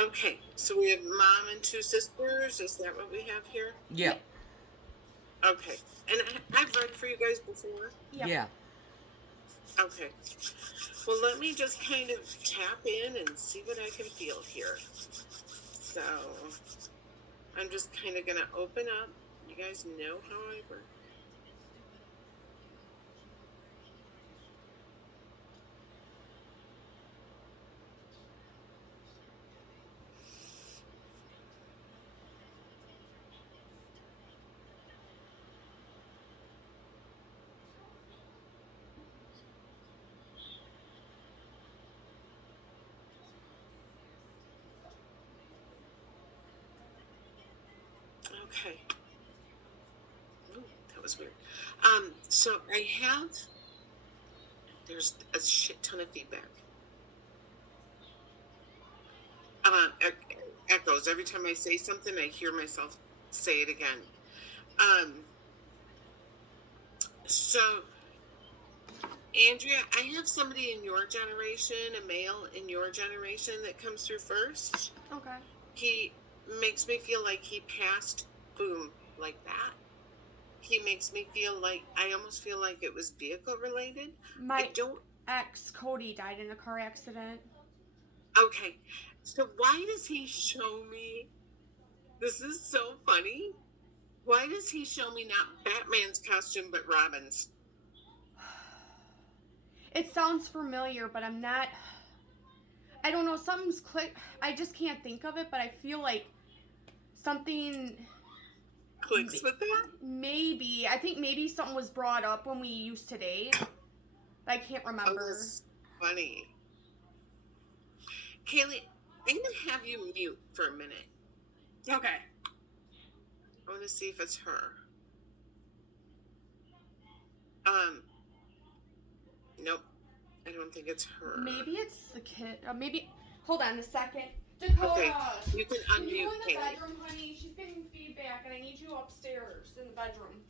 Okay, so we have mom and two sisters. Is that what we have here? Yeah. Okay, and I've read for you guys before. Yep. Yeah. Okay, well, let me just kind of tap in and see what I can feel here. So I'm just kind of gonna open up. You guys know how I work. Okay. Ooh, that was weird. So I have. There's a shit ton of feedback. Echoes. Every time I say something, I hear myself say it again. So, Andrea, I have somebody in your generation, a male in your generation that comes through first. Okay. He makes me feel like he passed, boom, like that. He makes me feel like, I almost feel like it was vehicle related. My I don't, ex, Cody, died in a car accident. okay. So why does he show me, this is so funny. Why does he show me not Batman's costume, but Robin's? It sounds familiar, but I'm not. I don't know. Something's click. I just can't think of it, but I feel like something. Clicks with that? Maybe. I think maybe something was brought up when we used to date. But I can't Oh, remember. that's funny. Kaylee, I'm going to have you mute for a minute. Okay. I want to see if it's her. Nope. I don't think it's her. Maybe it's the kid. Maybe. Hold on a second. Dakota! Okay, you can Can you unmute go in the Kaylee. bedroom, honey? She's getting feedback, and I need you upstairs in the bedroom.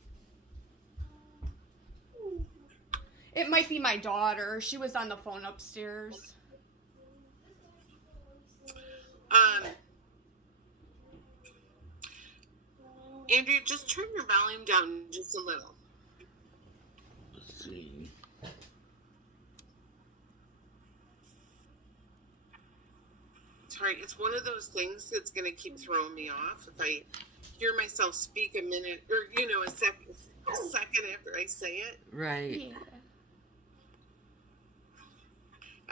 It might be my daughter. She was on the phone upstairs. Andrea, just turn your volume down just a little. Let's see. Sorry, it's one of those things that's going to keep throwing me off if I hear myself speak a minute or a second after I say it. Right. Yeah.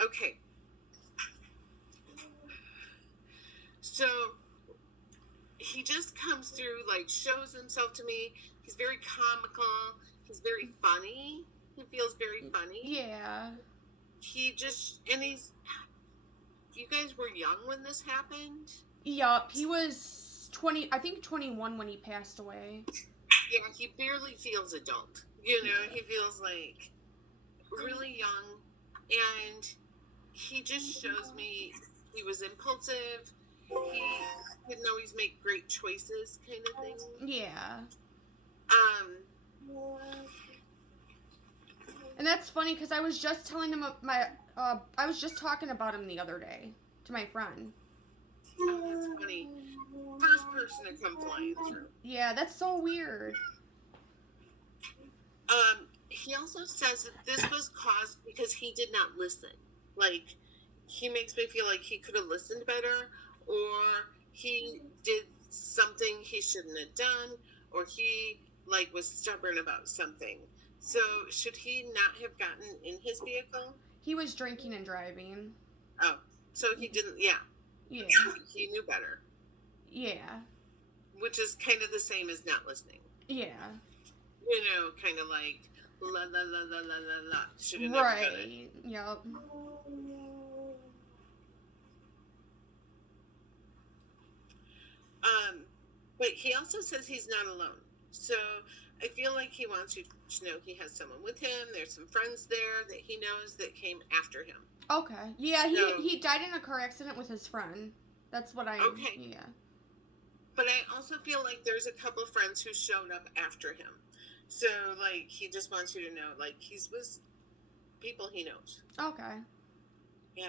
Okay. So he just comes through, like, shows himself to me. He's very comical. He's very funny. He feels very funny. Yeah. He just, and he's, you guys were young when this happened? Yup. He was 20, I think 21 when he passed away. Yeah, he barely feels adult. He feels like really young. And he just shows me he was impulsive. He didn't always make great choices, kind of thing. Yeah. And that's funny because I was just telling him I was just talking about him the other day to my friend. Oh, that's funny. First person to come flying through. Yeah, that's so weird. He also says that this was caused because he did not listen. Like, he makes me feel like he could have listened better, or he did something he shouldn't have done, or he, like, was stubborn about something. So, should he not have gotten in his vehicle? He was drinking and driving. Oh, so he didn't, yeah. Yeah. He knew better. Yeah. Which is kind of the same as not listening. Yeah. Kind of like, la la la la la la la. Should have never done it. Right. Yep. But he also says he's not alone. So I feel like he wants you to know he has someone with him. There's some friends there that he knows that came after him. Okay. Yeah, he died in a car accident with his friend. That's what I. Okay. Yeah. But I also feel like there's a couple friends who showed up after him. So, like, he just wants you to know, like, he's with people he knows. Okay. Yeah.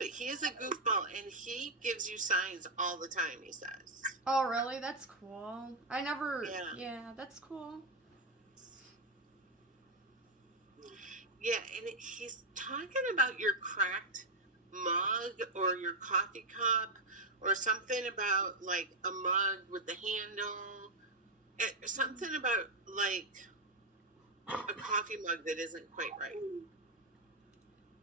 but he is a goofball, and he gives you signs all the time. He says, Oh, really? That's cool. I never. Yeah. Yeah, that's cool. "Yeah," and he's talking about your cracked mug or your coffee cup or something about like a mug with the handle, something about like a coffee mug that isn't quite right.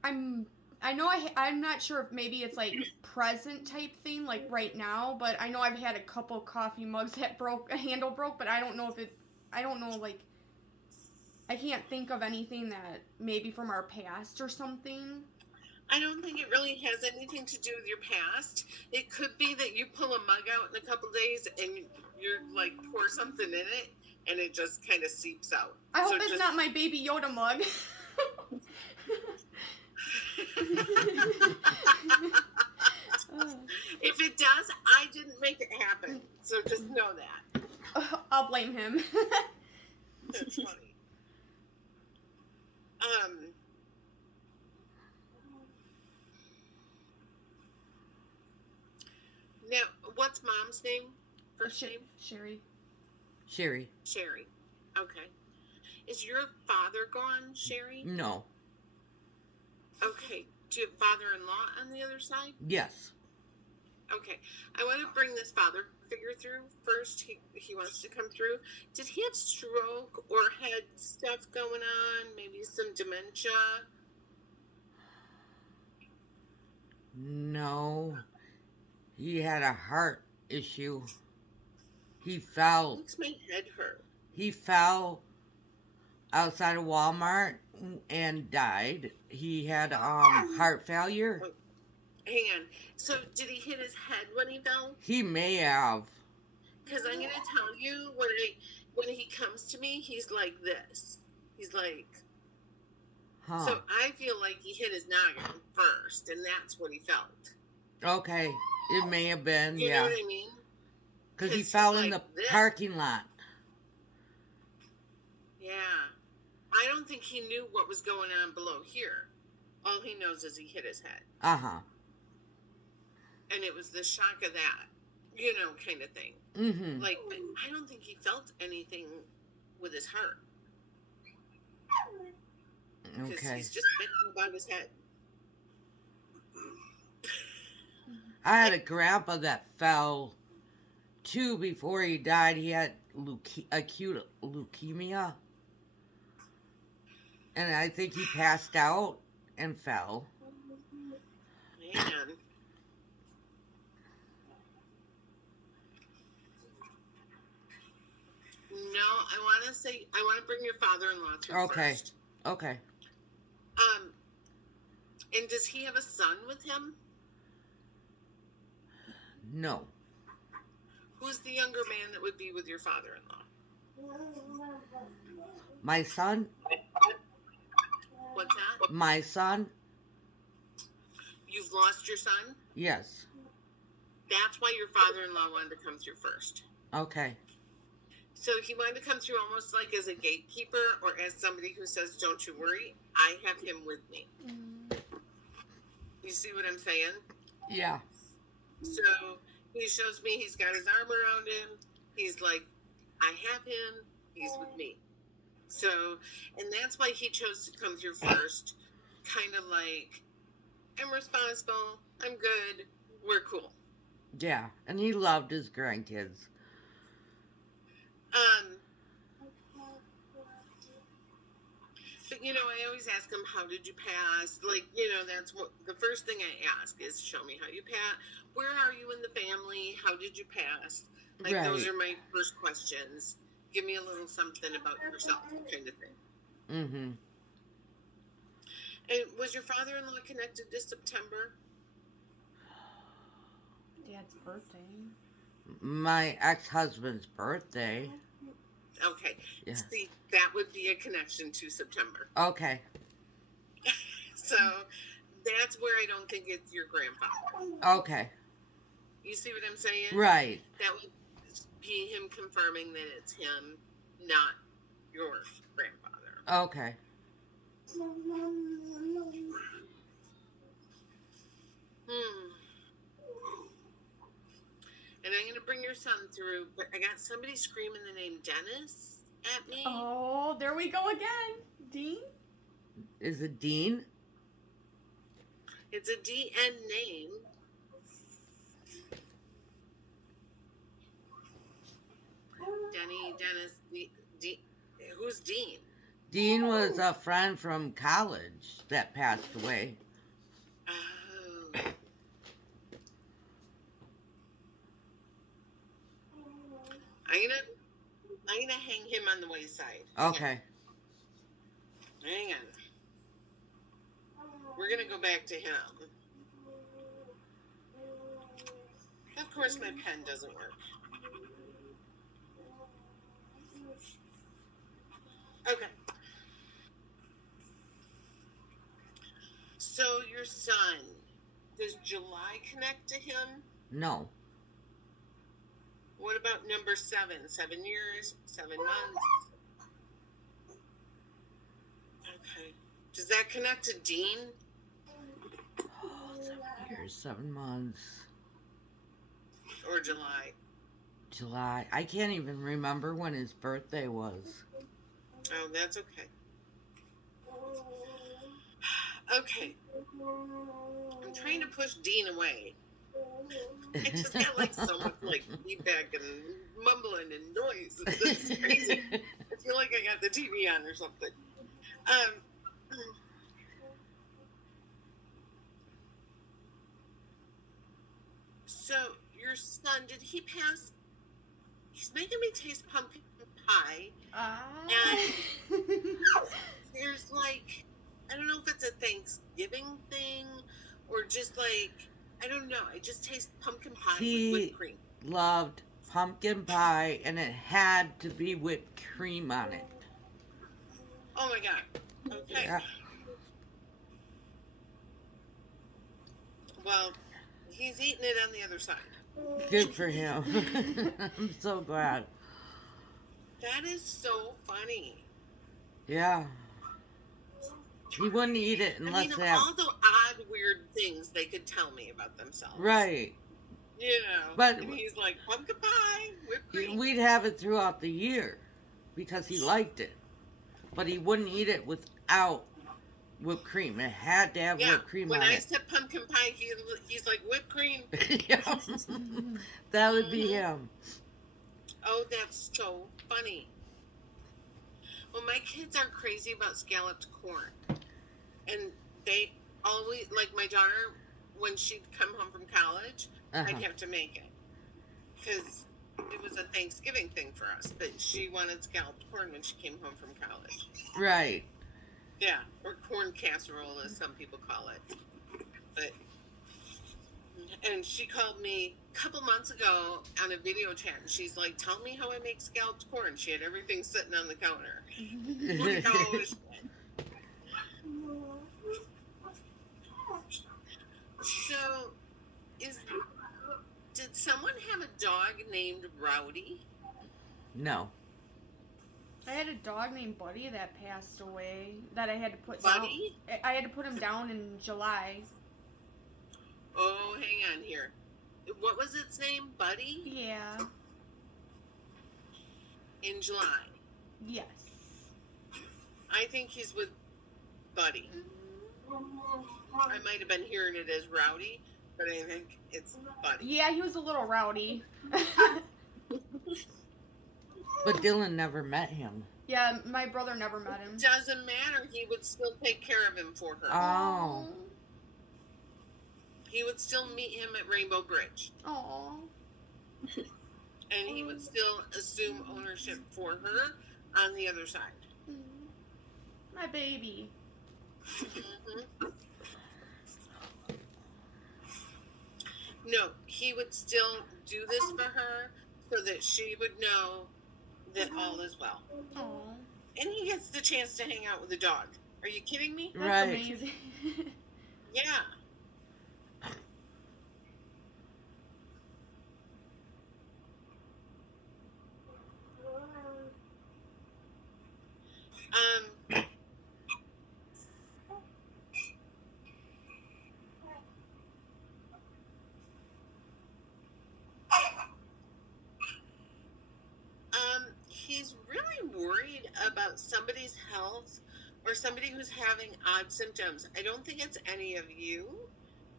I'm not sure if maybe it's like present type thing, like right now, but I know I've had a couple coffee mugs that a handle broke, but I don't know like, I can't think of anything that maybe from our past or something. I don't think it really has anything to do with your past. It could be that you pull a mug out in a couple days and you like pour something in it and it just kind of seeps out. I hope So it's just- not my Baby Yoda mug. If it does, I didn't make it happen. So just know that. I'll blame him. That's funny. Now, what's Mom's name? First name? Sherry. Sherry. Sherry. Okay. Is your father gone, Sherry? No. Okay. Do you have father-in-law on the other side? Yes. Okay. I want to bring this father figure through first. He wants to come through. Did he have stroke or head stuff going on? Maybe some dementia? No. He had a heart issue. He fell. Makes my head hurt. He fell outside of Walmart and died. He had heart failure. Hang on. So did he hit his head when he fell? He may have. Because I'm going to tell you, when he comes to me, he's like this. He's like... Huh. So I feel like he hit his noggin first, and that's what he felt. Okay. It may have been, You know yeah. what I mean? Because he It's fell in like the this. parking lot. Yeah. I don't think he knew what was going on below here. All he knows is he hit his head. Uh-huh. And it was the shock of that, kind of thing. Mm-hmm. Like, but I don't think he felt anything with his heart. Because Okay. he's just thinking about his head. I had a grandpa that fell too before he died. He had acute leukemia. And I think he passed out and fell. Man. No, I want to bring your father-in-law through Okay. first. Okay. And does he have a son with him? No. Who's the younger man that would be with your father-in-law? My son? What's that? My son? You've lost your son? Yes. That's why your father-in-law wanted to come through first. Okay. So he wanted to come through almost like as a gatekeeper or as somebody who says, don't you worry, I have him with me. You see what I'm saying? Yeah. So he shows me he's got his arm around him. He's like, I have him. He's with me. So, and that's why he chose to come through first. Kind of like, I'm responsible. I'm good. We're cool. Yeah. And he loved his grandkids. But I always ask him, how did you pass? Like, that's what the first thing I ask is, show me how you pass. Where are you in the family? How did you pass? Like, those Right. are my first questions. Give me a little something about yourself, kind of thing. Mm-hmm. And was your father-in-law connected to September? Dad's birthday. My ex-husband's birthday. Okay. Yeah. See, that would be a connection to September. Okay. So that's where I don't think it's your grandfather. Okay. You see what I'm saying? Right. That would be him confirming that it's him, not your grandfather. Okay. Hmm. And I'm gonna bring your son through, but I got somebody screaming the name Dennis at me. Oh, there we go again. Dean? Is it Dean? It's a DN name. Denny, Dennis, who's Dean? Dean was a friend from college that passed away. Oh. I'm gonna hang him on the wayside. Okay. Hang on. We're gonna go back to him. Of course, my pen doesn't work. Okay. So your son, does July connect to him? No. What about number 7? 7 years, 7 months. Okay. Does that connect to Dean? Oh, 7 years, 7 months. Or July? July. I can't even remember when his birthday was. Oh, that's okay. Okay. I'm trying to push Dean away. I just got like so much like feedback and mumbling and noise. It's crazy. I feel like I got the TV on or something. So your son, did he pass? He's making me taste pumpkin pie. There's like, I don't know if it's a Thanksgiving thing or just like, I don't know. I just taste pumpkin pie with whipped cream. Loved pumpkin pie, and it had to be whipped cream on it. Oh my god. Okay. Yeah. Well, he's eating it on the other side. Good for him. I'm so glad. That is so funny. Yeah. He wouldn't eat it unless I mean, they of have... all the odd, weird things they could tell me about themselves. Right. You know. But and he's like, pumpkin pie, whipped cream. we'd have it throughout the year because he liked it. But he wouldn't eat it without whipped cream. It had to have whipped cream on When I it. said pumpkin pie, he's like, whipped cream. Yeah. That would be him. Oh, that's so funny. Well, my kids are crazy about scalloped corn. And they always, like my daughter, when she'd come home from college, I'd have to make it. Because it was a Thanksgiving thing for us. But she wanted scalloped corn when she came home from college. Right. Yeah, or corn casserole, as some people call it. But, and she called me a couple months ago on a video chat, and she's like, tell me how I make scalloped corn. She had everything sitting on the counter. Like how I always So, did someone have a dog named Rowdy? No. I had a dog named Buddy that passed away that I had to put Buddy? down. I had to put him down in July. Oh, hang on here. What was its name? Buddy? Yeah. In July. Yes. I think he's with Buddy. I might have been hearing it as Rowdy, but I think it's Buddy. Yeah, he was a little rowdy. But Dylan never met him. Yeah, my brother never met him. Doesn't matter. He would still take care of him for her. Oh. He would still meet him at Rainbow Bridge. Oh. And he would still assume ownership for her on the other side. My baby. Mm-hmm. No, he would still do this for her so that she would know that all is well. Oh. And he gets the chance to hang out with the dog. Are you kidding me? That's Right. amazing. Yeah. he's really worried about somebody's health or somebody who's having odd symptoms. I don't think it's any of you,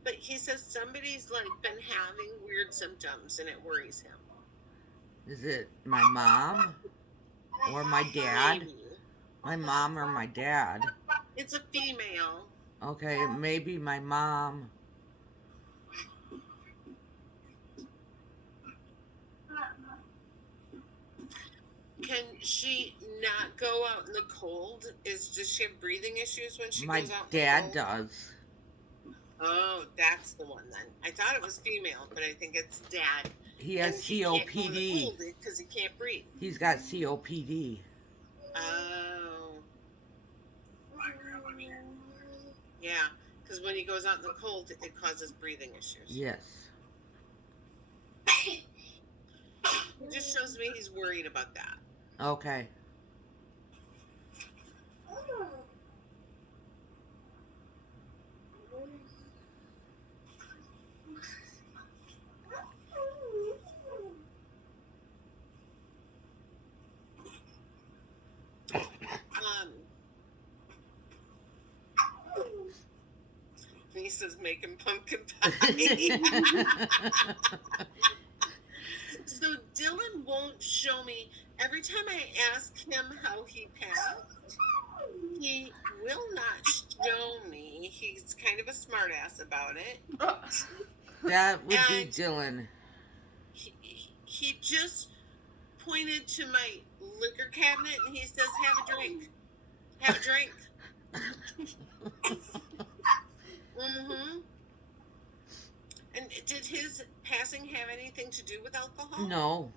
but he says somebody's like been having weird symptoms and it worries him. Is it my mom or my dad? Maybe. My mom or my dad? It's a female. Okay, maybe my mom. Can she not go out in the cold? Does she have breathing issues when she My goes out dad in the cold? does. Oh, that's the one then. I thought it was female, but I think it's dad. He has COPD. Because he can't breathe. He's got COPD. Oh. Yeah, because when he goes out in the cold, it causes breathing issues. Yes. It just shows me he's worried about that. Okay. He says making pumpkin pie. So Dylan won't show me. Every time I ask him how he passed, he will not show me. He's kind of a smartass about it. That would be And Dylan. he just pointed to my liquor cabinet and he says, "Have a drink. Have a drink." Mm-hmm. And did his passing have anything to do with alcohol? No.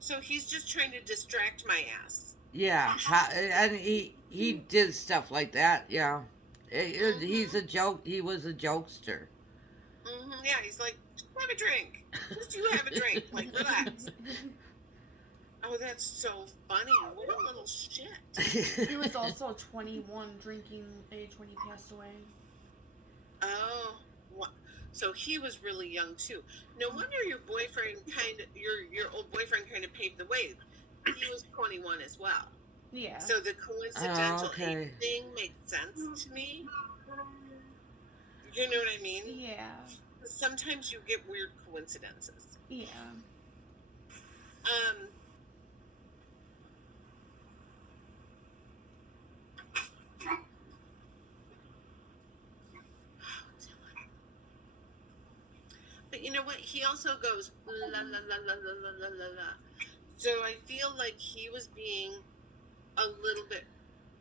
So he's just trying to distract my ass. Yeah. And he did stuff like that. Yeah. He's a joke. He was a jokester. Mm-hmm. Yeah, he's like, have a drink. Just you have a drink. Like, relax. Oh, that's so funny. What a little shit. He was also 21 drinking age when he passed away. Oh, so he was really young too. No wonder your boyfriend your old boyfriend kind of paved the way. He was 21 as well. Yeah. So the coincidental okay. age thing makes sense to me. You know what I mean? Yeah. Sometimes you get weird coincidences. Yeah. But you know what? He also goes la la la la la la la la la. So I feel like he was being a little bit.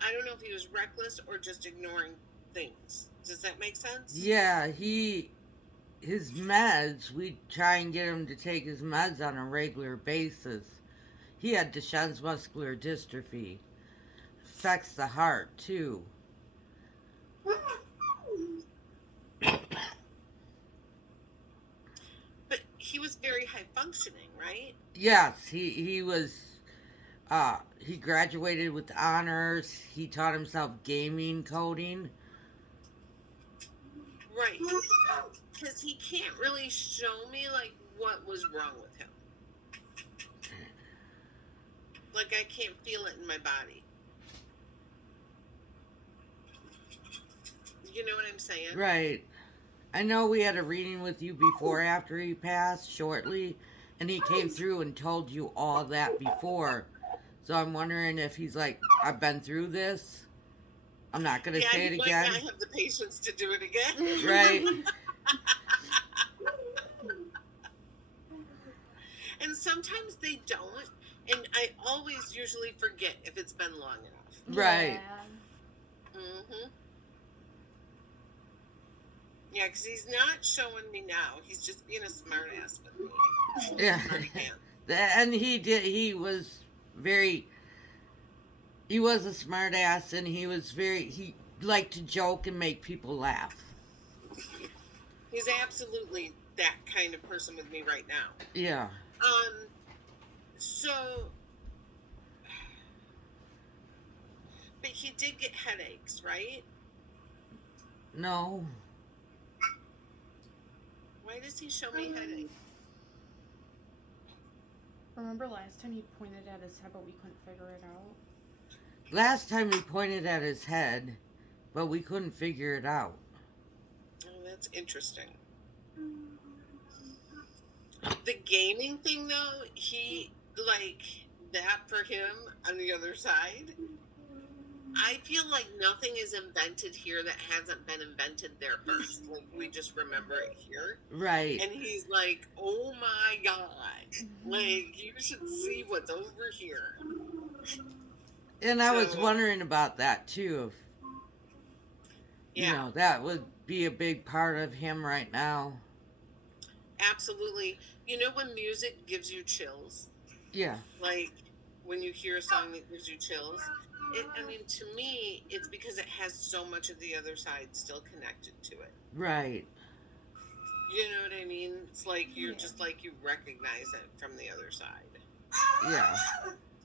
I don't know if he was reckless or just ignoring things. Does that make sense? Yeah, his meds, we try and get him to take his meds on a regular basis. He had Duchenne's muscular dystrophy. Affects the heart, too. But he was very high functioning, right? Yes, he was, he graduated with honors. He taught himself gaming coding. Right. Because he can't really show me, like, what was wrong with him. Like, I can't feel it in my body. You know what I'm saying? Right. I know we had a reading with you before after he passed, shortly, and he came through and told you all that before. So I'm wondering if he's like, I've been through this. I'm not going to say it again. I have the patience to do it again. Right. And sometimes they don't. And I always usually forget if it's been long enough. Right. Mm-hmm. Yeah, because he's not showing me now. He's just being a smart ass with me. Yeah. And he was a smart ass, and he liked to joke and make people laugh. He's absolutely that kind of person with me right now. Yeah. So, but he did get headaches, right? No. Why does he show me headaches? Remember last time he pointed at his head, but we couldn't figure it out? Last time he pointed at his head, but we couldn't figure it out. Oh, that's interesting. The gaming thing, though, he, like, that for him on the other side, I feel like nothing is invented here that hasn't been invented there first. Like, we just remember it here. Right. And he's like, oh my God. Like, you should see what's over here. And I was So- wondering about that too. If, Yeah. You know, that would be a big part of him right now. Absolutely. You know when music gives you chills? Yeah. Like when you hear a song that gives you chills? I mean, to me, it's because it has so much of the other side still connected to it. Right. You know what I mean? It's like you're Yeah. just like you recognize it from the other side. Yeah.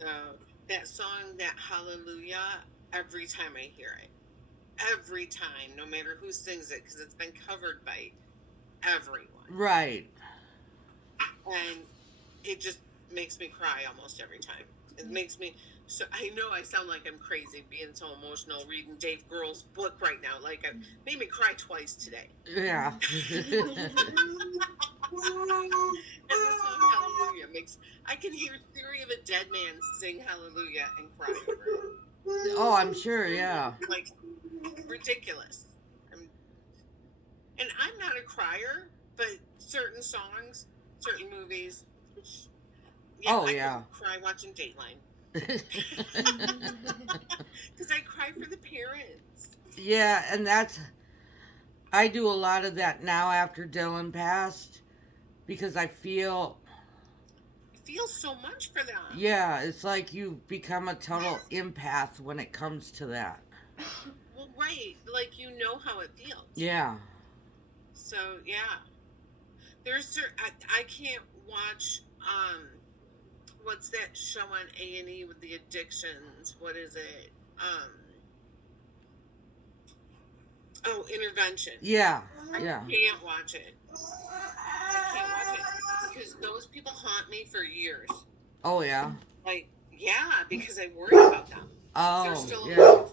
So that song, that Hallelujah, every time I hear it, every time, no matter who sings it, because it's been covered by everyone. Right. And it just makes me cry almost every time. It makes me so. I know I sound like I'm crazy being so emotional reading Dave Grohl's book right now. Like it made me cry twice today. Yeah. And the song Hallelujah makes I can hear Theory of a Dead Man sing Hallelujah and cry over it. Oh, I'm sure, yeah. Like ridiculous. And I'm not a crier, but certain songs, certain movies. Oh, I yeah. could cry watching Dateline because I cry for the parents. Yeah, and I do a lot of that now after Dylan passed because I feel, I feel so much for them. yeah, it's like you become a total empath when it comes to that. Well, right, like you know how it feels. Yeah. So yeah, there's I can't watch what's that show on A&E with the addictions? What is it? Oh, Intervention. Yeah. I Yeah. can't watch it. I can't watch it because those people haunt me for years. Oh, yeah. Like, yeah, because I worry about them. They're Oh, still yeah. alive.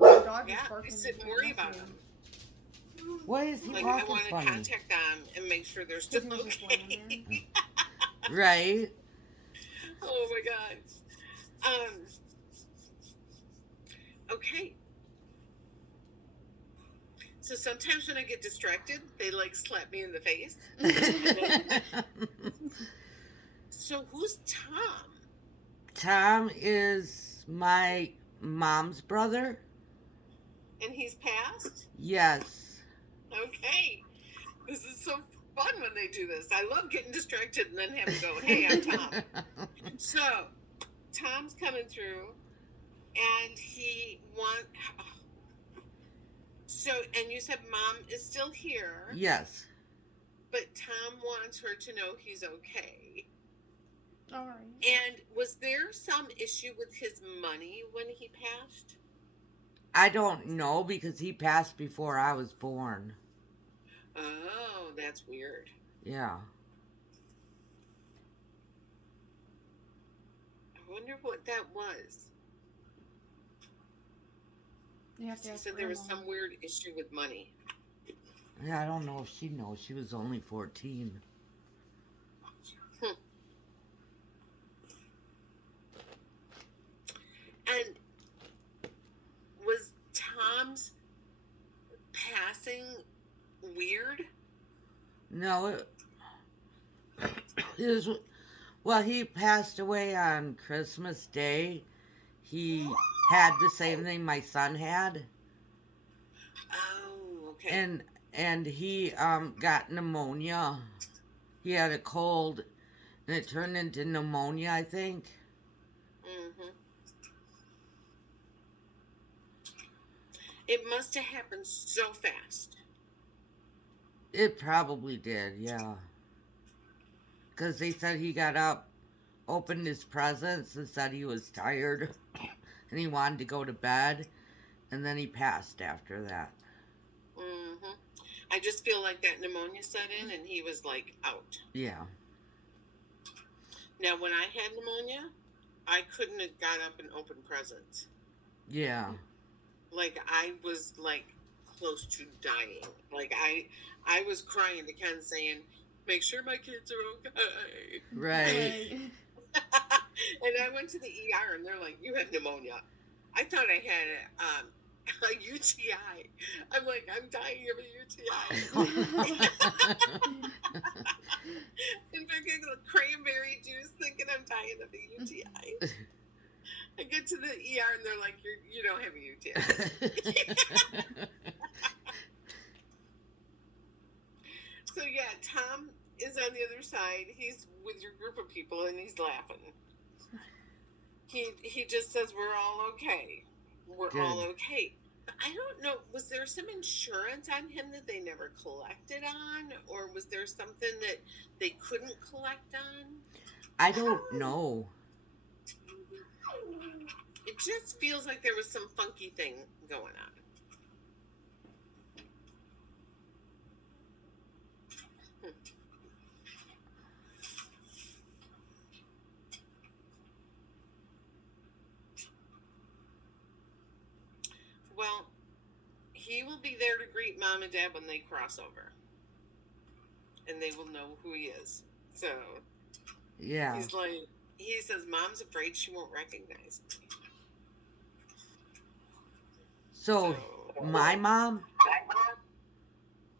Oh, the dog is Yeah, I barking. sit and worry about them. What is he Like, I talking want to funny? contact them and make sure they're still Because he was just laying okay. Right. Oh my god. Okay. So sometimes when I get distracted, they like slap me in the face. So who's Tom? Tom is my mom's brother. And he's passed? Yes. Okay. This is so fun when they do this. I love getting distracted and then having to go, hey, I'm Tom. So Tom's coming through and he wants. So, and you said mom is still here, Yes. but Tom wants her to know he's okay. All right. And was there some issue with his money when he passed? I don't know because he passed before I was born. Oh, that's weird. Yeah. I wonder what that was. You have to She ask said there was Grandma. some weird issue with money. Yeah, I don't know if she knows. She was only 14. And was Tom's passing weird? No, it was. Well, he passed away on Christmas Day. He had the same thing my son had, Oh, okay. and he got pneumonia. He had a cold, and it turned into pneumonia, I think. Mm-hmm. It must have happened so fast. It probably did, yeah. Because they said he got up, opened his presents, and said he was tired, and he wanted to go to bed, and then he passed after that. Mm-hmm. I just feel like that pneumonia set in and he was like out. Yeah. Now, when I had pneumonia, I couldn't have got up and opened presents. Yeah. Like I was like close to dying. Like I was crying to Ken saying, "Make sure my kids are okay." Right. And I went to the ER and they're like, "You have pneumonia." I thought I had a UTI. I'm like, I'm dying of a UTI. I'm drinking cranberry juice, thinking I'm dying of a UTI. I get to the ER and they're like, you don't have a UTI. So yeah, Tom is on the other side. He's with your group of people and he's laughing. He just says we're all okay. We're Good. all okay. But I don't know. Was there some insurance on him that they never collected on, or was there something that they couldn't collect on? I don't know. It just feels like there was some funky thing going on. Well, he will be there to greet mom and dad when they cross over. And they will know who he is. So Yeah. he's like, he says, Mom's afraid she won't recognize me. So, my mom?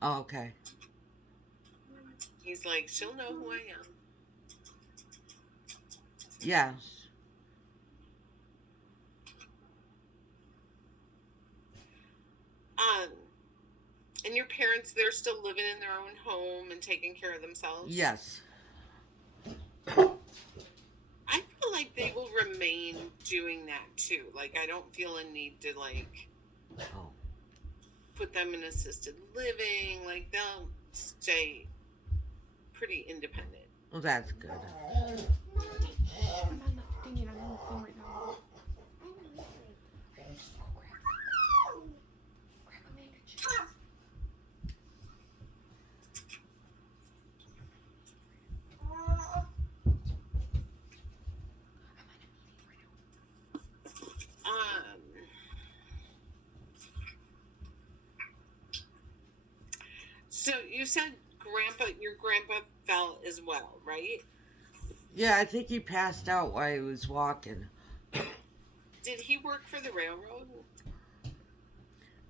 Oh, okay. He's like, she'll know who I am. Yes. And your parents, they're still living in their own home and taking care of themselves? Yes. I feel like they will remain doing that too. Like, I don't feel a need to, like, Oh. put them in assisted living. Like, they'll stay pretty independent. Well, that's good. I'm on the phone right now. Grab a mac and cheese. So you said your grandpa fell as well, right? Yeah, I think he passed out while he was walking. Did he work for the railroad?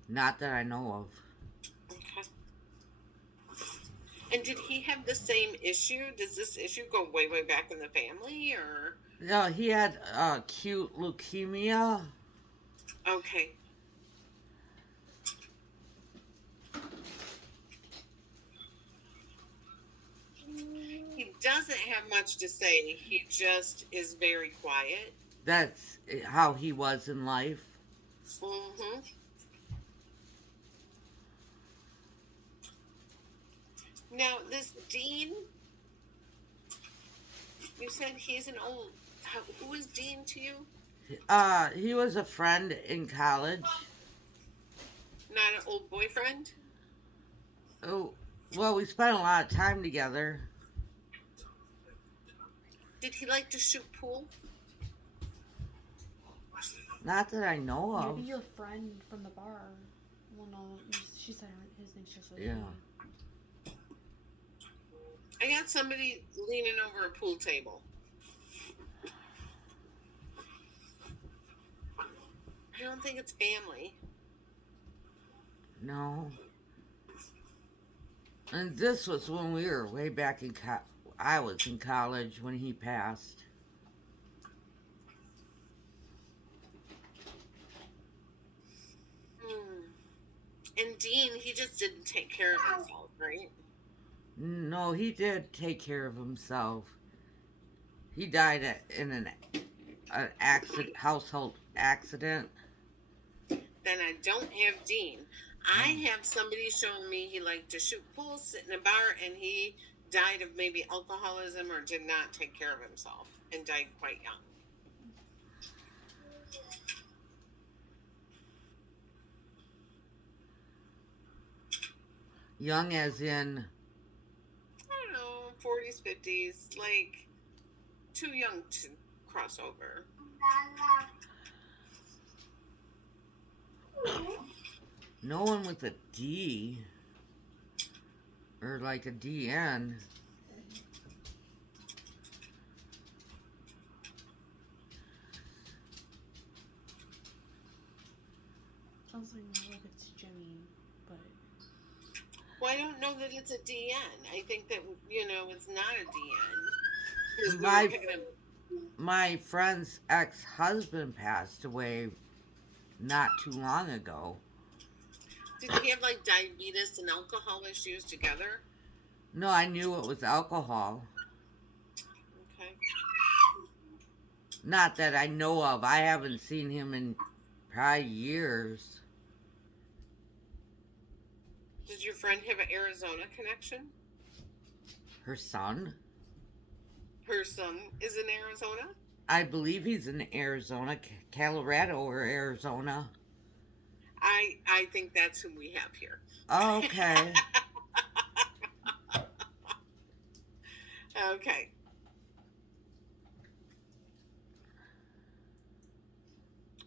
Not that I know of. Okay. And did he have the same issue? Does this issue go way, way back in the family, or? No, he had acute leukemia. Okay. He doesn't have much to say. He just is very quiet. That's how he was in life. Mm-hmm. Now, this Dean, you said he's an old. Who is Dean to you? He was a friend in college. Not an old boyfriend? Oh, well, we spent a lot of time together. Did he like to shoot pool? Not that I know of. Maybe your friend from the bar. Well, no, she said his name's just Yeah. I got somebody leaning over a pool table. I don't think it's family. No. And this was when we were way back in I was in college when he passed. And Dean, he just didn't take care of himself, right? No, he did take care of himself. He died in an household accident. Then I don't have Dean. I have somebody showing me he liked to shoot pool, sit in a bar, and he died of maybe alcoholism or did not take care of himself and died quite young. Young as in... I don't know, 40s, 50s, like too young to cross over. No one with a D. Or like a DN. Sounds like it's Jimmy, but Well, I don't know that it's a DN. I think that, it's not a DN. 'Cause we were My picking up- my friend's ex-husband passed away not too long ago. Did he have like diabetes and alcohol issues together? No, I knew it was alcohol. Okay. Not that I know of. I haven't seen him in probably years. Does your friend have an Arizona connection? Her son? Her son is in Arizona? I believe he's in Arizona, Colorado or Arizona. I think that's who we have here. Okay. Okay.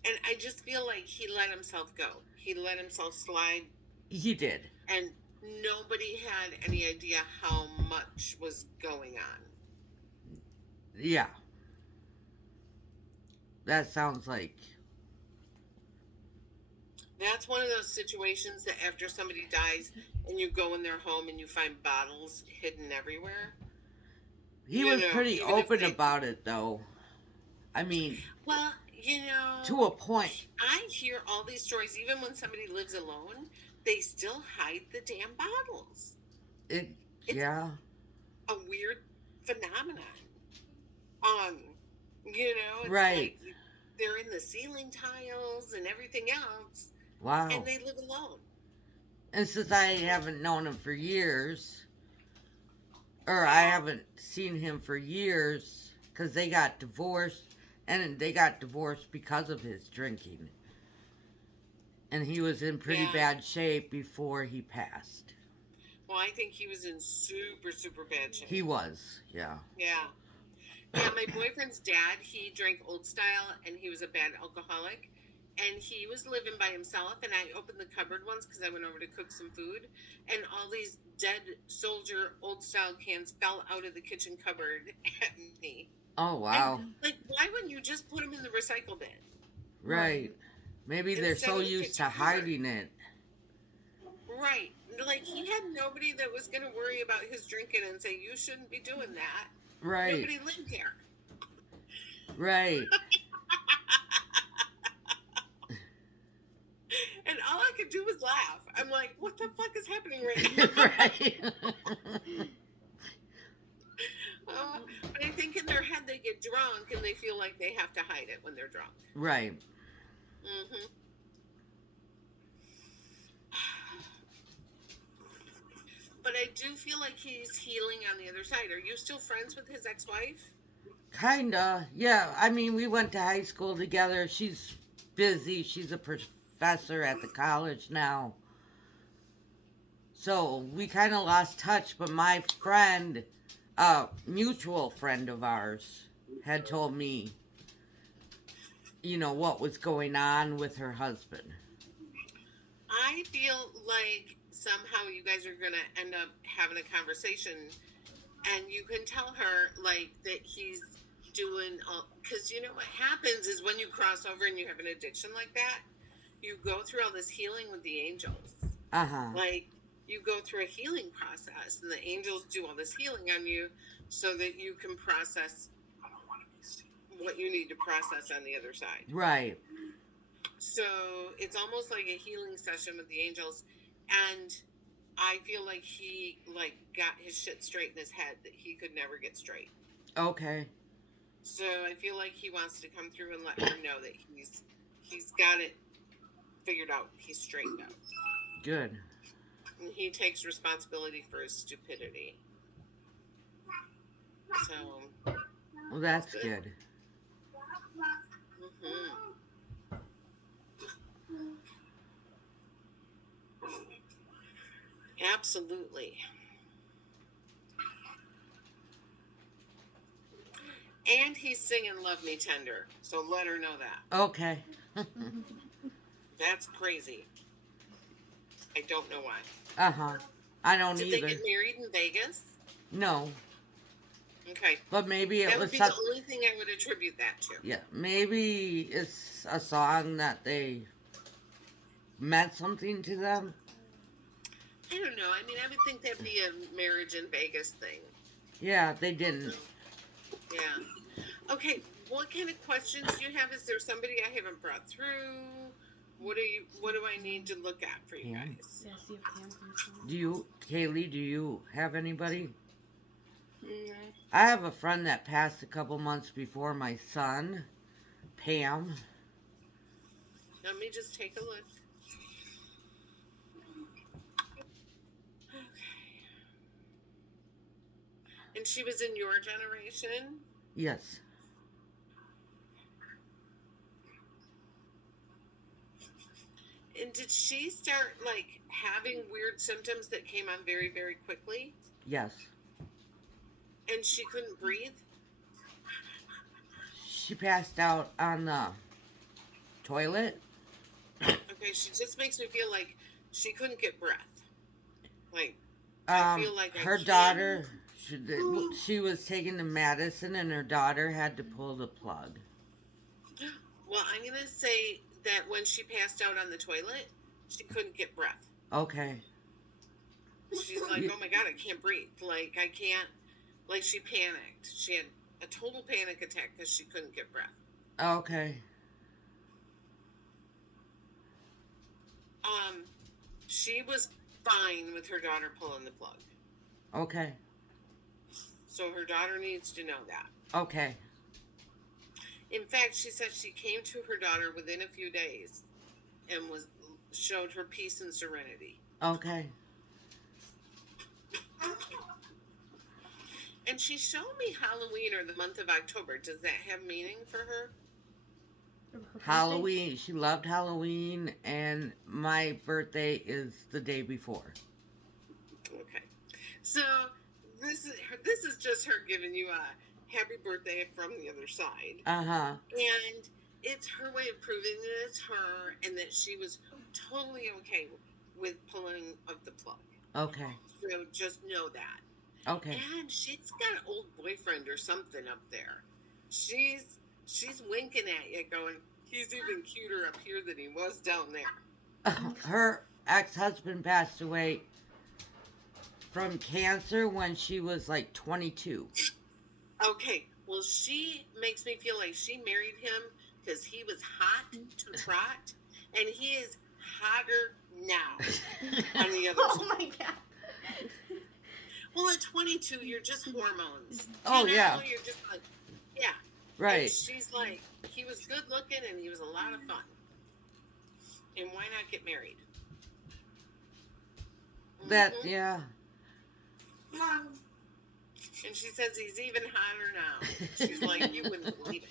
And I just feel like he let himself go. He let himself slide, He did. and nobody had any idea how much was going on. Yeah. That sounds like. That's one of those situations that after somebody dies and you go in their home and you find bottles hidden everywhere. He You was know, pretty even if open they- about it, though. I mean, Well, to a point. I hear all these stories, even when somebody lives alone, they still hide the damn bottles. It's- Yeah. A weird phenomenon. It's Right. like they're in the ceiling tiles and everything else, Wow. and they live alone. And since I haven't known him for years, or I haven't seen him for years, because they got divorced, and they got divorced because of his drinking. And he was in pretty Yeah. bad shape before he passed. Well, I think he was in super, super bad shape. He was, yeah. Yeah. Yeah, my boyfriend's dad, he drank Old Style and he was a bad alcoholic. And he was living by himself. And I opened the cupboard once because I went over to cook some food. And all these dead soldier Old Style cans fell out of the kitchen cupboard at me. Oh, wow. And, like, why wouldn't you just put them in the recycle bin? Right. Maybe they're Instead so of the used to kitchen cupboard. hiding it. Right. Like, he had nobody that was going to worry about his drinking and say, you shouldn't be doing that. Right. Nobody lived there. Right. And all I could do was laugh. I'm like, what the fuck is happening right now? Right. But I think in their head they get drunk and they feel like they have to hide it when they're drunk. Right. Mm-hmm. But I do feel like he's healing on the other side. Are you still friends with his ex-wife? Kinda. Yeah. I mean, we went to high school together. She's busy. She's a professor at the college now. So we kind of lost touch. But my friend, a mutual friend of ours, had told me, what was going on with her husband. I feel like somehow you guys are going to end up having a conversation and you can tell her like that he's doing all, because what happens is when you cross over and you have an addiction like that, you go through all this healing with the angels. Uh-huh. Like you go through a healing process and the angels do all this healing on you so that you can process what you need to process on the other side. Right. So it's almost like a healing session with the angels, and I feel like he got his shit straight in his head that he could never get straight. Okay. So I feel like he wants to come through and let her know that he's got it figured out. He's straightened out. Good. And he takes responsibility for his stupidity. So. Well, that's good. Mhm. Absolutely. And he's singing Love Me Tender. So let her know that. Okay. That's crazy. I don't know why. Uh-huh. I don't Did either. they get married in Vegas? No. Okay. But maybe it That was would be some, the only thing I would attribute that to. yeah, maybe it's a song that they meant something to them. I don't know. I mean, I would think that'd be a marriage in Vegas thing. Yeah, they didn't. Yeah. Okay. What kind of questions do you have? Is there somebody I haven't brought through? What do I need to look at for you Yeah. guys? Yeah, see if Pam comes through. Do you, Kaylee, do you have anybody? No. I have a friend that passed a couple months before my son, Pam. Let me just take a look. Okay. And she was in your generation? Yes. And did she start like having weird symptoms that came on very, very quickly? Yes. And she couldn't breathe? She passed out on the toilet. Okay, she just makes me feel like she couldn't get breath. Like, I feel like I her can't- daughter, she was taking the medicine and her daughter had to pull the plug. well, I'm going to say that when she passed out on the toilet, she couldn't get breath. Okay. She's like, oh my God, I can't breathe. Like, I can't, like, she panicked. She had a total panic attack because she couldn't get breath. Okay. She was fine with her daughter pulling the plug. Okay. So her daughter needs to know that. Okay. In fact, she said she came to her daughter within a few days and showed her peace and serenity. Okay. And she showed me Halloween or the month of October. Does that have meaning for her? Her birthday? Halloween. She loved Halloween, and my birthday is the day before. Okay. So this is just her giving you a happy birthday from the other side. Uh-huh. And it's her way of proving that it's her and that she was totally okay with pulling of the plug. Okay. So just know that. Okay. And she's got an old boyfriend or something up there. She's winking at you going, he's even cuter up here than he was down there. Her ex-husband passed away from cancer when she was like 22. Okay, well, she makes me feel like she married him because he was hot to trot, and he is hotter now on the other Oh side. my God. Well, at 22, you're just hormones. Oh, you know? yeah. You're just like, yeah. And Right. she's like, he was good looking and he was a lot of fun. And why not get married? That, Mhm. yeah. And she says he's even hotter now. She's like, you wouldn't believe it.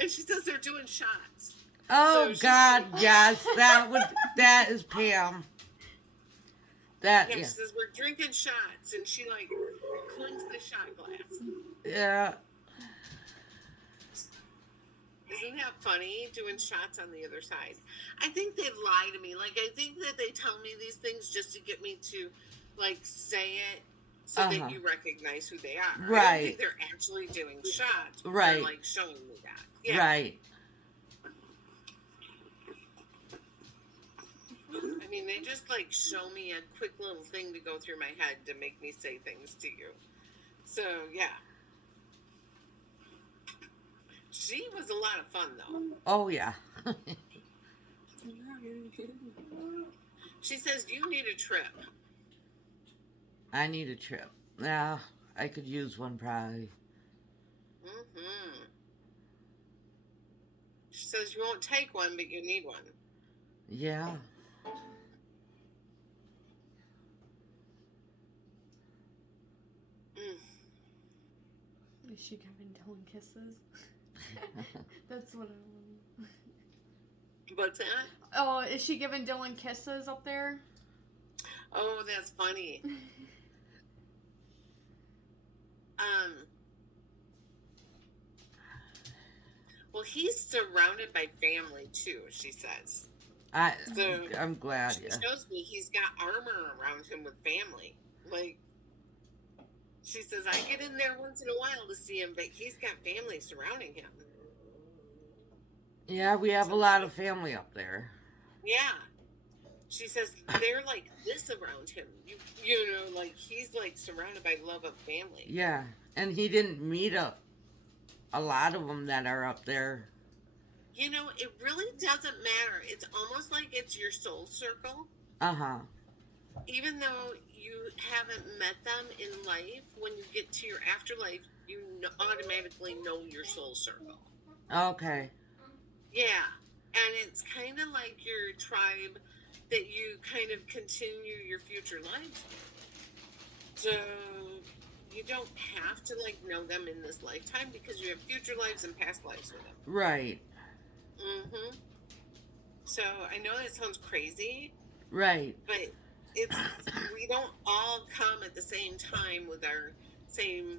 And she says they're doing shots. Oh, So she's God, like- yes. That is Pam. That, Yeah, yeah. she says we're drinking shots, and she like clinks the shot glass. Yeah. Isn't that funny, doing shots on the other side? I think they lie to me. Like, I think that they tell me these things just to get me to, like, say it so Uh-huh. that you recognize who they are. I don't Right. think they're actually doing shots. But Right. They're, like, showing me that. Yeah. Right. I mean, they just, like, show me a quick little thing to go through my head to make me say things to you. So, yeah. She was a lot of fun, though. Oh, yeah. She says, you need a trip. I need a trip. Yeah, I could use one probably. Mm-hmm. She says you won't take one, but you need one. Yeah. Mm. Is she giving Dylan kisses? That's what I want. What's that? Oh, is she giving Dylan kisses up there? Oh, that's funny. Um, well, he's surrounded by family too, she says. I, So I'm glad, she yeah. shows me he's got armor around him with family. Like, she says, I get in there once in a while to see him, but he's got family surrounding him. Yeah, we have a So, lot of family up there. yeah. She says they're like this around him. You know, like he's like surrounded by love of family. Yeah, and he didn't meet a lot of them that are up there. You know, it really doesn't matter. It's almost like it's your soul circle. Uh-huh. Even though you haven't met them in life, when you get to your afterlife, you automatically know your soul circle. Okay. Yeah. And it's kind of like your tribe that you kind of continue your future lives with. So you don't have to like know them in this lifetime because you have future lives and past lives with them. Right. Mm-hmm. So I know that sounds crazy, Right. but it's we don't all come at the same time with our same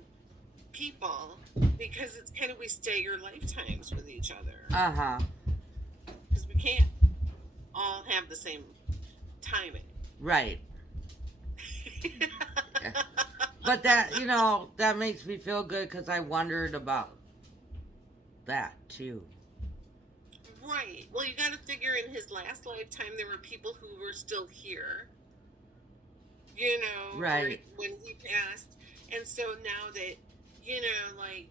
people because it's kind of we stagger lifetimes with each other Uh-huh. because we can't all have the same timing. Right. Yeah. But that, that makes me feel good because I wondered about that too. Right. Well, you got to figure in his last lifetime there were people who were still here. You know, Right. when he passed, and so now that like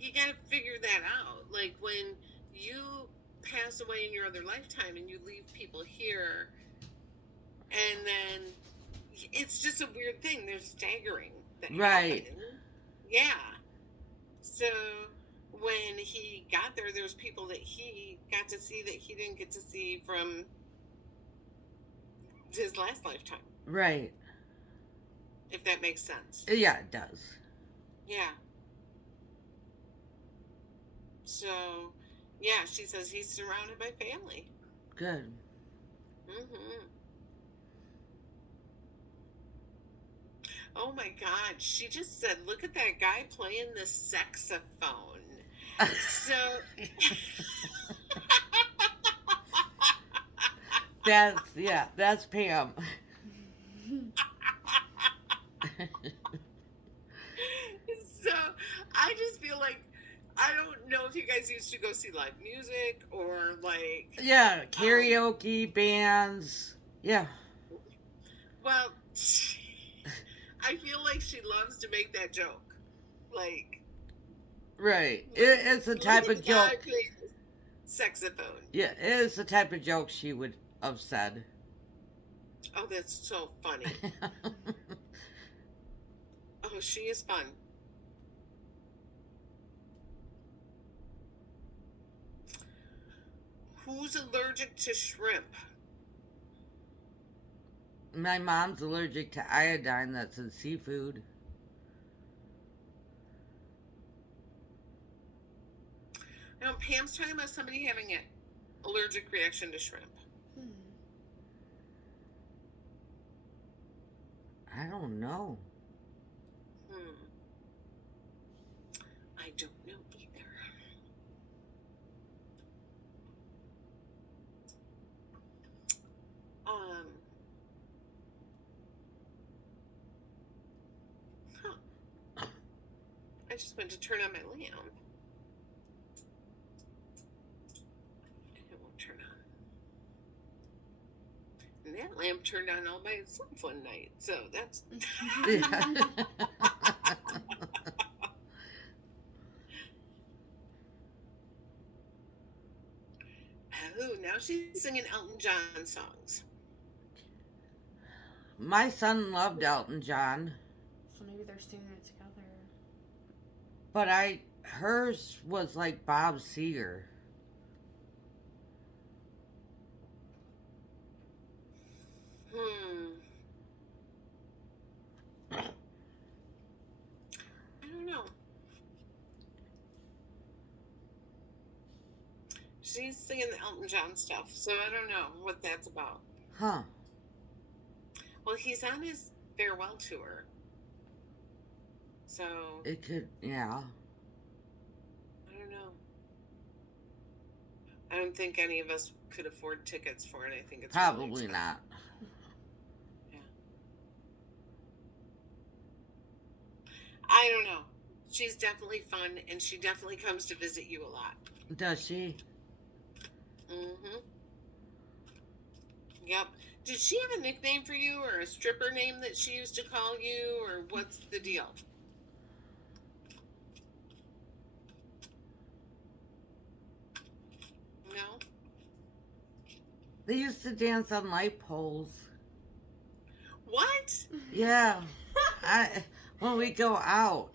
you got to figure that out. Like when you pass away in your other lifetime and you leave people here, and then it's just a weird thing. There's staggering that Right. happened. Yeah. So when he got there, there's people that he got to see that he didn't get to see from his last lifetime. Right. If that makes sense. Yeah, it does. Yeah. So, yeah, she says he's surrounded by family. Good. Mm-hmm. Oh my God. She just said, look at that guy playing the saxophone. So. That's Pam. So I just feel like I don't know if you guys used to go see live music or like Yeah, karaoke, bands. Yeah. well I feel like she loves to make that joke. Like Right. It's the type look of at the guy joke. playing the saxophone. Yeah, it is the type of joke she would have said. Oh, that's so funny. Oh, she is fun. Who's allergic to shrimp? My mom's allergic to iodine that's in seafood. Now, Pam's talking about somebody having an allergic reaction to shrimp. I don't know. I don't know either. I just went to turn on my lamp. It won't turn on. And that lamp turned on all by itself one night. So that's. Oh, now she's singing Elton John songs. My son loved Elton John. So maybe they're singing it together. But hers was like Bob Seger. I don't know. She's singing the Elton John stuff, so I don't know what that's about. Huh. Well, he's on his farewell tour. So, It could, yeah. I don't know. I don't think any of us could afford tickets for it. I think it's really Probably expensive. not. I don't know. She's definitely fun, and she definitely comes to visit you a lot. Does she? Mm-hmm. Yep. Did she have a nickname for you, or a stripper name that she used to call you, or what's the deal? No? They used to dance on light poles. What? Yeah. When we go out,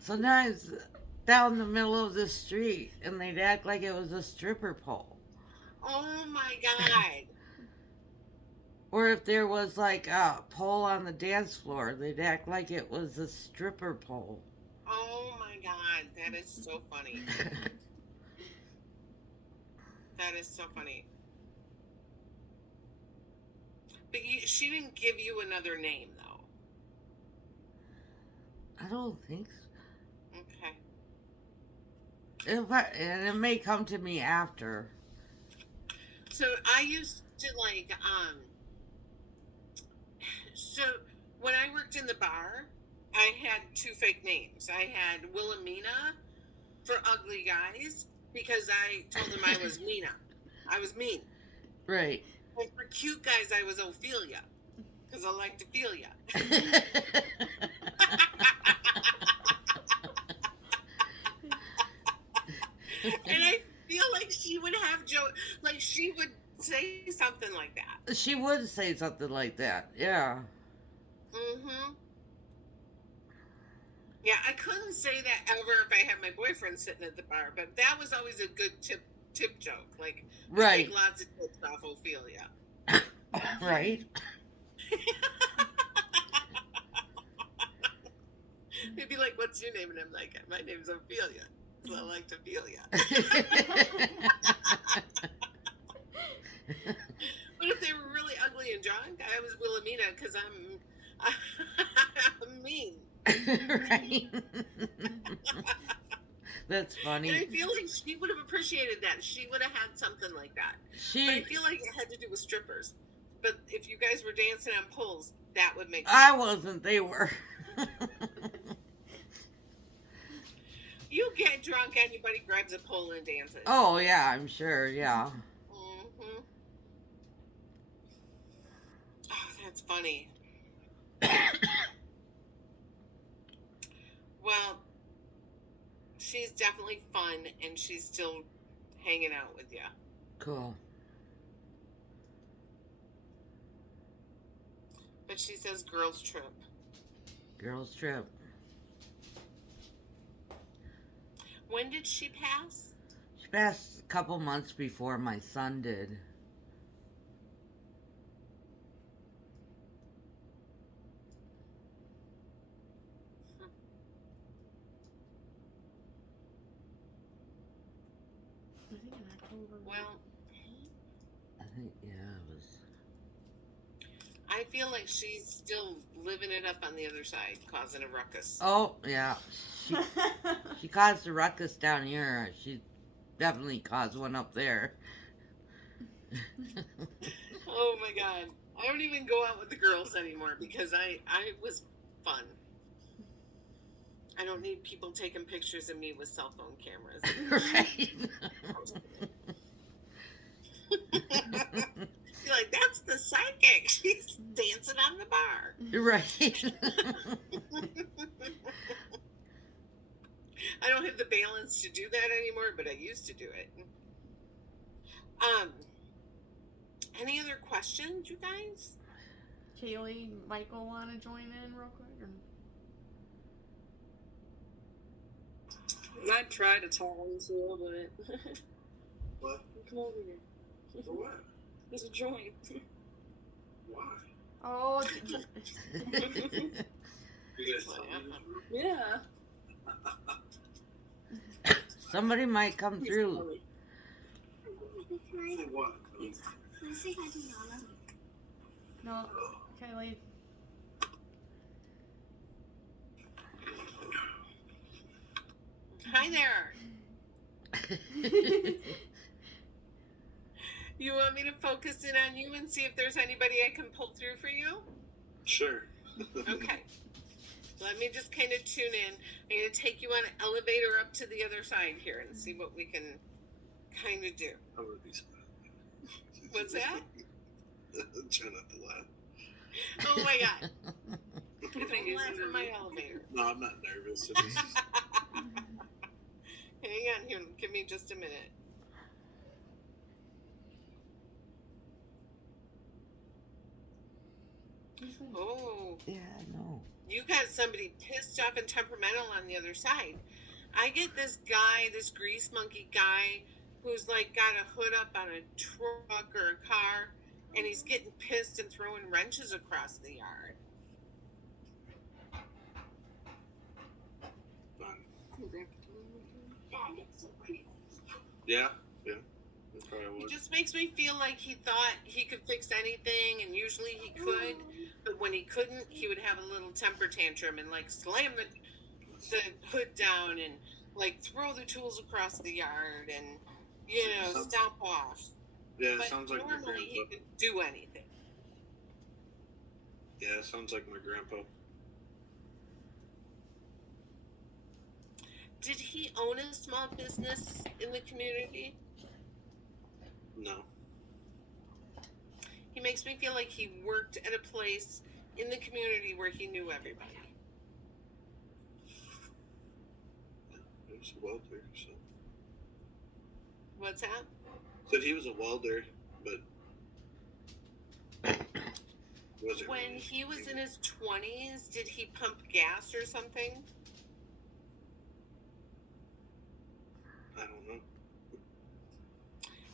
sometimes down the middle of the street, and they'd act like it was a stripper pole. Oh my God. Or if there was like a pole on the dance floor, they'd act like it was a stripper pole. Oh my God. That is so funny. That is so funny. But she didn't give you another name, though. I don't think so. Okay. And it may come to me after. So I used to so when I worked in the bar, I had two fake names. I had Wilhelmina for ugly guys because I told them I was Mina. I was mean. Right. And for cute guys, I was Ophelia because I like to feel ya. And I feel like she would have like she would say something like that. She would say something like that. Yeah. Mm-hmm. Yeah, I couldn't say that ever if I had my boyfriend sitting at the bar, but that was always a good tip joke. Like, I Right. take lots of tips off Ophelia. Right. They'd be like, "What's your name?" And I'm like, "My name's Ophelia, because I like to feel ya." But if they were really ugly and drunk, I was Wilhelmina because I'm mean. Right. That's And I funny. feel like she would have appreciated that. She would have had something like that. But I She. feel like it had to do with strippers. But if you guys were dancing on poles, that would make I sense. wasn't. They were. You get drunk, anybody grabs a pole and dances. Oh yeah, I'm sure. Yeah. Mm-hmm. Oh, that's funny. Well, she's definitely fun, and she's still hanging out with you. Cool. But she says girls trip. Girls trip. When did she pass? She passed a couple months before my son did. I think in October. Well, I think it was. I feel like she's still living it up on the other side, causing a ruckus. Oh yeah. She caused a ruckus down here. She definitely caused one up there. Oh my God. I don't even go out with the girls anymore because I was fun. I don't need people taking pictures of me with cell phone cameras. Right. You're like, that's the psychic. She's dancing on the bar. Right. I don't have the balance to do that anymore, but I used to do it. Any other questions, you guys? Kaylee, Michael want to join in real quick? Or? I try to talk into a little bit. What? Come over here. For what? There's a joint. Why? Oh, You guys tell me? Yeah. Somebody might come through. For what? no, Kaylee, Hi there. You want me to focus in on you and see if there's anybody I can pull through for you? Sure. Okay. Let me just kind of tune in. I'm going to take you on an elevator up to the other side here and see what we can kind of do. I'm gonna be smiling. What's that? Try not to laugh. Oh my God. Don't laugh in my elevator. No, I'm not nervous. I just- Hang on here. Give me just a minute. Oh, Yeah, no. you got somebody pissed off and temperamental on the other side. I get this guy, this grease monkey guy, who's like got a hood up on a truck or a car, and he's getting pissed and throwing wrenches across the yard. Fine. Yeah, yeah. That's probably He what. just makes me feel like he thought he could fix anything, and usually he could, but when he couldn't, he would have a little temper tantrum and like slam the hood down and like throw the tools across the yard and stomp off. Yeah, it But sounds like my normally he grandpa. could do anything. Yeah, it sounds like my grandpa. Did he own a small business in the community? No. He makes me feel like he worked at a place in the community where he knew everybody. He was a welder, so. What's that? Said he was a welder, but. Wasn't When really- he was in his 20s, did he pump gas or something? I don't know.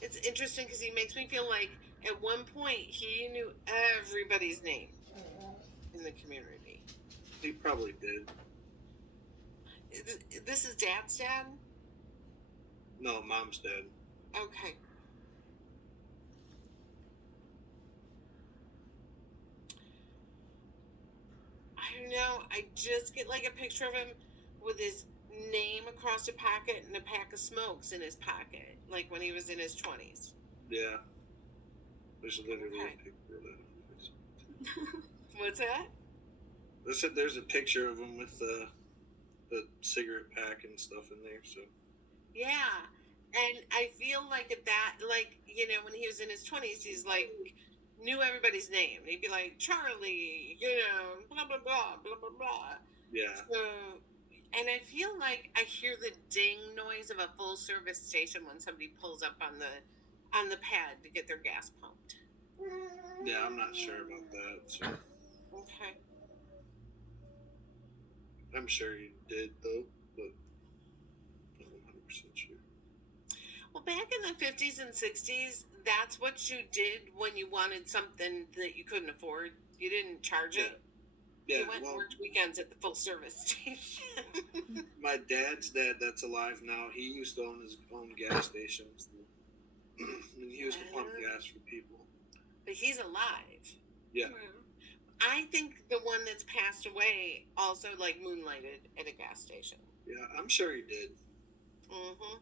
It's interesting because he makes me feel like at one point he knew everybody's name in the community. He probably did. This is Dad's dad? No, Mom's dad. Okay. I don't know. I just get like a picture of him with his name across a pocket and a pack of smokes in his pocket, like when he was in his 20s. Yeah. There's literally Okay. a picture of that. What's that? They said there's a picture of him with the cigarette pack and stuff in there, so. Yeah. And I feel like at that, like, when he was in his 20s, he's like, knew everybody's name. He'd be like, Charlie, blah, blah, blah, blah, blah, blah. Yeah. So, and I feel like I hear the ding noise of a full service station when somebody pulls up on the pad to get their gas pumped. Yeah, I'm not sure about that, so. Okay. I'm sure he did, though, but I'm not 100% sure. Well, back in the 50s and 60s, that's what you did when you wanted something that you couldn't afford. You didn't charge it. Yeah, You went and well, worked weekends at the full service station. my dad's dad that's alive now, he used to own his own gas stations. And he used to pump gas for people. But he's alive. Yeah. I think the one that's passed away also like moonlighted at a gas station. Yeah, I'm sure he did. Mm-hmm.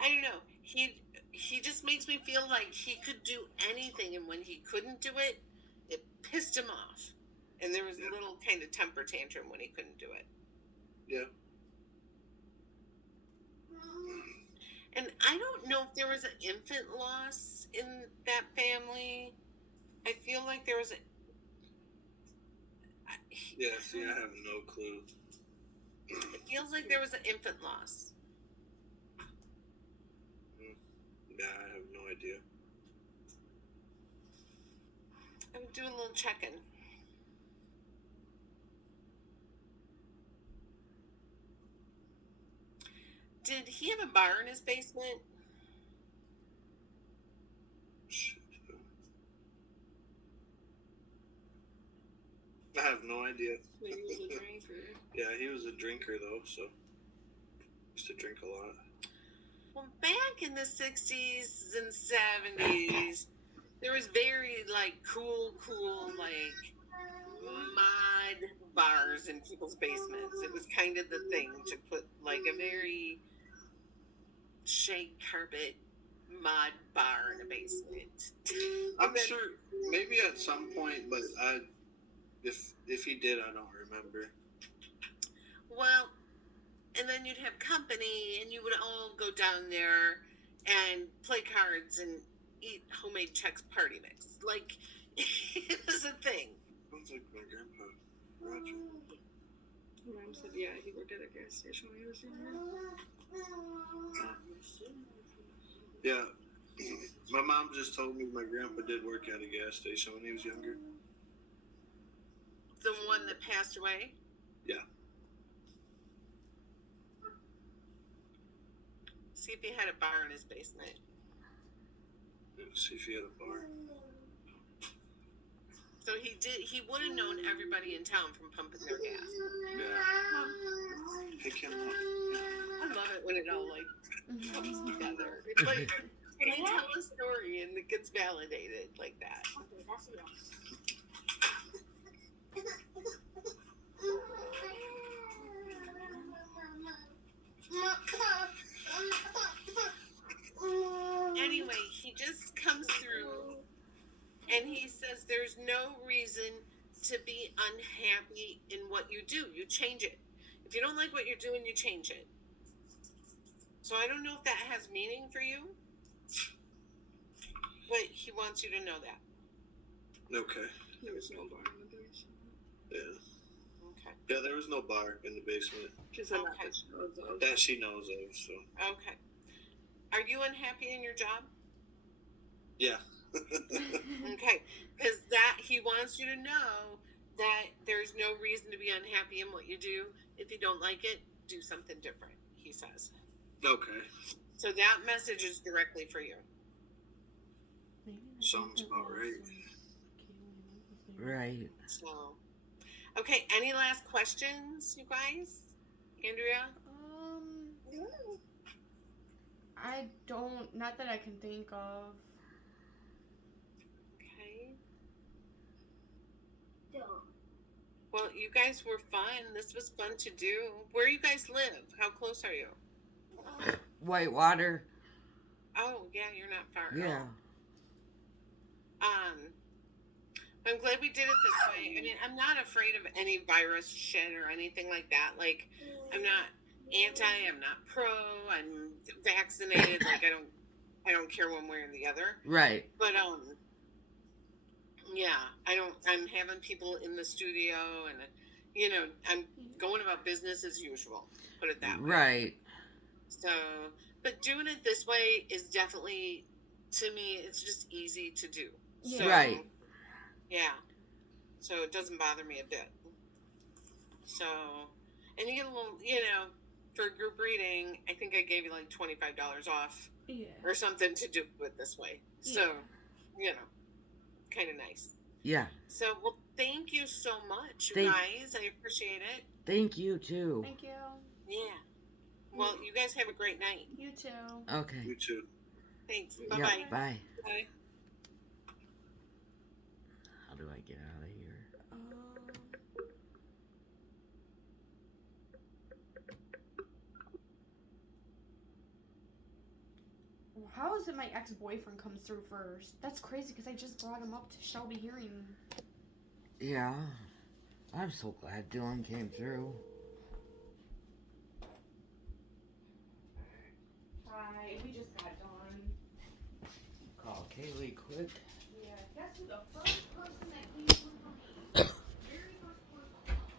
I don't know. He just makes me feel like he could do anything, and when he couldn't do it, it pissed him off. And there was a little kind of temper tantrum when he couldn't do it. Yeah. And I don't know if there was an infant loss in that family. I feel like there was a. Yeah, see, I have no clue. It feels like there was an infant loss. Yeah, I have no idea. I'm doing a little checking. Did he have a bar in his basement? Shit. I have no idea. He was a drinker. Yeah, he was a drinker, though, so. Used to drink a lot. Well, back in the 60s and 70s, there was very, like cool, like mod bars in people's basements. It was kind of the thing to put like a very shag carpet mod bar in a basement. I'm sure maybe at some point, but if he did, I don't remember. Well, and then you'd have company, and you would all go down there and play cards and eat homemade Chex Party mix. Like, it was a thing. Sounds like my grandpa, Roger. Mom said, yeah, he worked at a gas station when he was younger. Yeah, my mom just told me my grandpa did work at a gas station when he was younger. The one that passed away? Yeah. See if he had a bar in his basement. Let's see if he had a bar. So he would have known everybody in town from pumping their gas. Yeah. Pick him up. I love it when it all like comes together. It's like when they tell a story and it gets validated like that. Anyway, he just comes through and he says there's no reason to be unhappy in what you do. You change it. If you don't like what you're doing, you change it. So I don't know if that has meaning for you, but he wants you to know that. Okay. There was no bar in the basement. Yeah. Okay. Yeah, there was no bar in the basement She said not Okay. that she knows of. that she knows of. So Okay. Are you unhappy in your job? yeah. Okay. Because that he wants you to know that there's no reason to be unhappy in what you do. If you don't like it, do something different, he says. Okay. So that message is directly for you. Sounds about right. Right. So, okay. Any last questions, you guys? Andrea? I don't, not that I can think of. Okay. Well, you guys were fun. This was fun to do. Where you guys live? How close are you? Whitewater. Oh, yeah, you're not far at Yeah. all. I'm glad we did it this way. I mean, I'm not afraid of any virus shit or anything like that. Like, I'm not anti, I'm not pro, I'm vaccinated. Like, I don't care one way or the other. Right. But yeah, I'm having people in the studio, and you know, I'm going about business as usual. Put it that way. Right. So, but doing it this way is definitely, to me, it's just easy to do. Yeah. So, Right. Yeah. So it doesn't bother me a bit. So, and you get a little, you know, for a group reading, I think I gave you like $25 off Yeah. or something to do it this way. So, you know, kind of nice. Yeah. So, well, thank you so much, you Thank- guys. I appreciate it. Thank you too. Thank you. Yeah. Well, you guys have a great night. You too. Okay. You too. Thanks. Yeah. Bye-bye. Bye. Bye. How do I get out of here? How is it my ex-boyfriend comes through first? That's crazy because I just brought him up to Shelby hearing. Yeah. I'm so glad Dylan came through. Hi, we just got done. Call Kaylee quick. Yeah, guess who the first